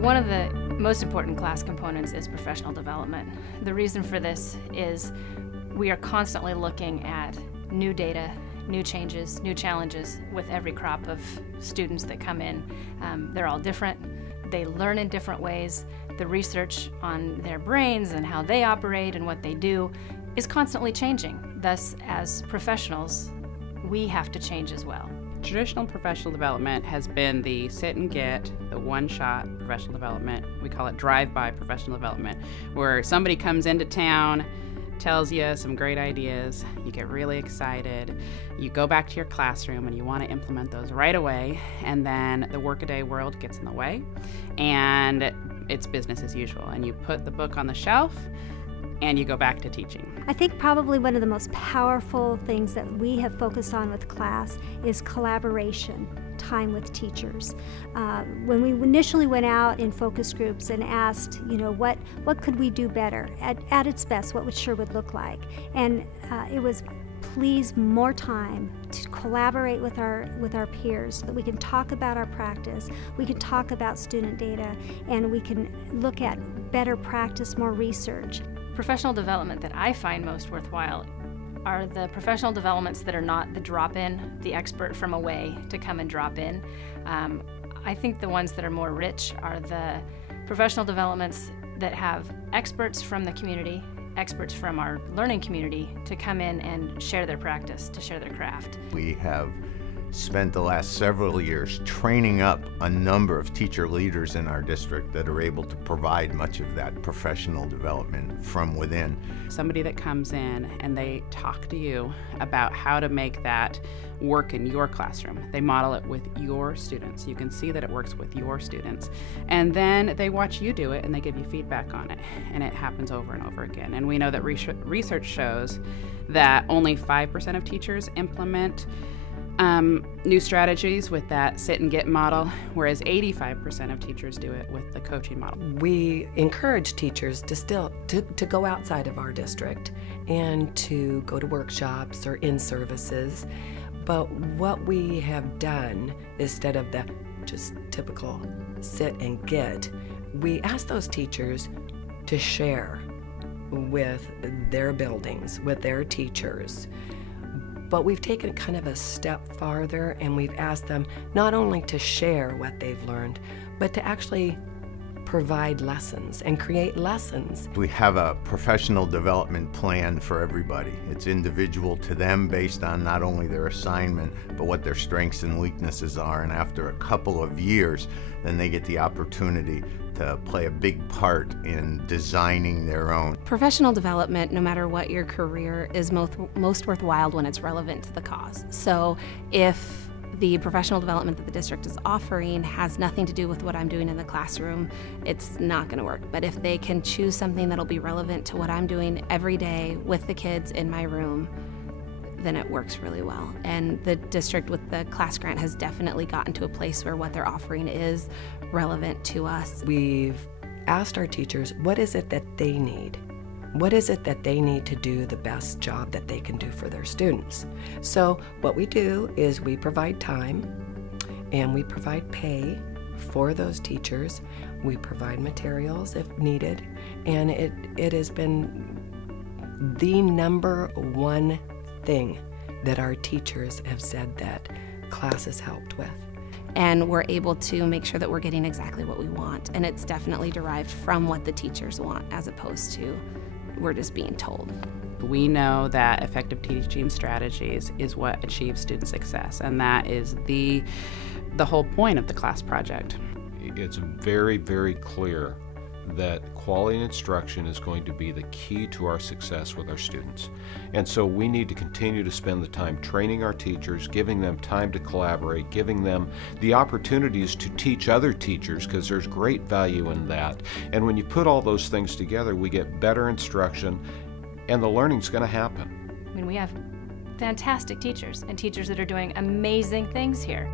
One of the most important class components is professional development. The reason for this is we are constantly looking at new data, new changes, new challenges with every crop of students that come in. They're all different. They learn in different ways. The research on their brains and how they operate and what they do is constantly changing. Thus, as professionals, we have to change as well. Traditional professional development has been the sit and get, the one-shot professional development. We call it drive-by professional development, where somebody comes into town, tells you some great ideas, you get really excited, you go back to your classroom and you want to implement those right away, and then the workaday world gets in the way, and it's business as usual, and you put the book on the shelf, and you go back to teaching. I think probably one of the most powerful things that we have focused on with class is collaboration, time with teachers. When we initially went out in focus groups and asked, what could we do better? At its best, what would Sherwood look like? And it was, please, more time to collaborate with our peers so that we can talk about our practice, we can talk about student data, and we can look at better practice, more research. Professional development that I find most worthwhile are the professional developments that are not the drop-in, the expert from away to come and drop in. I think the ones that are more rich are the professional developments that have experts from the community, experts from our learning community to come in and share their practice, to share their craft. We have spent the last several years training up a number of teacher leaders in our district that are able to provide much of that professional development from within. Somebody that comes in and they talk to you about how to make that work in your classroom. They model it with your students. You can see that it works with your students. And then they watch you do it and they give you feedback on it. And it happens over and over again. And we know that research shows that only 5% of teachers implement new strategies with that sit and get model, whereas 85% of teachers do it with the coaching model. We encourage teachers to go outside of our district and to go to workshops or in-services, but what we have done, instead of the just typical sit and get, we ask those teachers to share with their buildings, with their teachers. But we've taken kind of a step farther, and we've asked them not only to share what they've learned, but to actually provide lessons and create lessons. We have a professional development plan for everybody. It's individual to them based on not only their assignment, but what their strengths and weaknesses are. And after a couple of years, then they get the opportunity to play a big part in designing their own. Professional development, no matter what your career, is most worthwhile when it's relevant to the cause. So if the professional development that the district is offering has nothing to do with what I'm doing in the classroom, it's not going to work. But if they can choose something that'll be relevant to what I'm doing every day with the kids in my room, then it works really well. And the district with the class grant has definitely gotten to a place where what they're offering is relevant to us. We've asked our teachers, what is it that they need? What is it that they need to do the best job that they can do for their students? So what we do is we provide time and we provide pay for those teachers. We provide materials if needed, and it has been the #1 thing that our teachers have said that class has helped with. And we're able to make sure that we're getting exactly what we want, and it's definitely derived from what the teachers want as opposed to we're just being told. We know that effective teaching strategies is what achieves student success, and that is the whole point of the class project. It's very, very clear that quality instruction is going to be the key to our success with our students. And so we need to continue to spend the time training our teachers, giving them time to collaborate, giving them the opportunities to teach other teachers, because there's great value in that. And when you put all those things together, we get better instruction, and the learning's going to happen. I mean, we have fantastic teachers and teachers that are doing amazing things here.